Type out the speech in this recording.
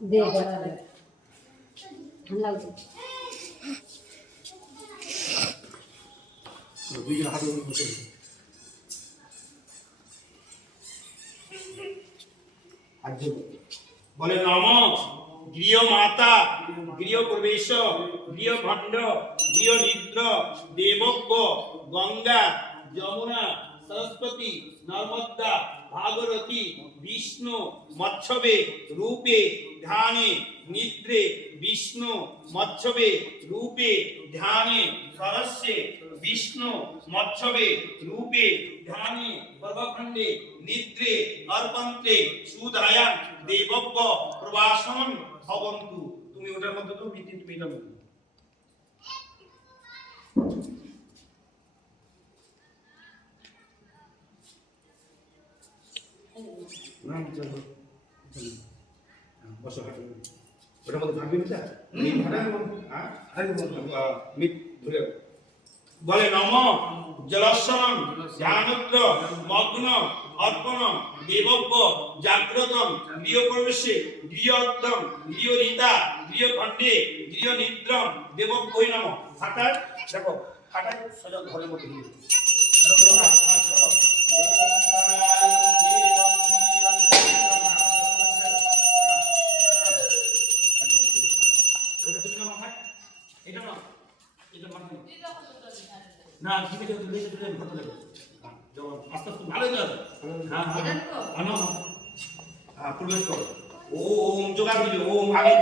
দে গলাতে ঠান্ডা লাগছে। দুইজন হাতে বসে বলে নম গৃহ মাতা গৃহ প্রবেশ গৃহ খণ্ড গৃহ নিদ্র দেবজ্ঞ গঙ্গা যমুনা সরস্বতী নর্মদা ভাগরথী বিষ্ণু মৎস্যবে রূপে ধ্যানে নিদ্রে বিষ্ণু মৎস্যবে রূপে ধ্যানে সরস্যে বিষ্ণু মৎস্যবে রূপে ধ্যানে পর্বখণ্ডে নিদ্রে অর্পন্তে সুধায়া দেবজ্ঞ প্রবাসন ভবন্তু। তুমি ওটার মধ্যে তো বিদ্যুৎ পেলাম না চলো বসো ওটার মধ্যে ভাবি না মিট ধরে বলে নম জলস্বরম ধ্যানদ্র মগ্ন অর্পণ দেবজ্ঞ জাগ্রতম গৃহ প্রবেশে গৃহোত্তম গৃহরীতা গৃহখণ্ডে গৃহ নিদ্রম দেবজ্ঞই নম। হাঁটার দেখো হাঁটার সোজা ঘরের মধ্যে দিয়ে না ঠিক আছে তুমি তুমি করতে লাগবে আস্তে আস্তে ভালো যাবে হ্যাঁ হ্যাঁ হ্যাঁ প্রবেশ করো ওম যোগা দিবে ওম আগে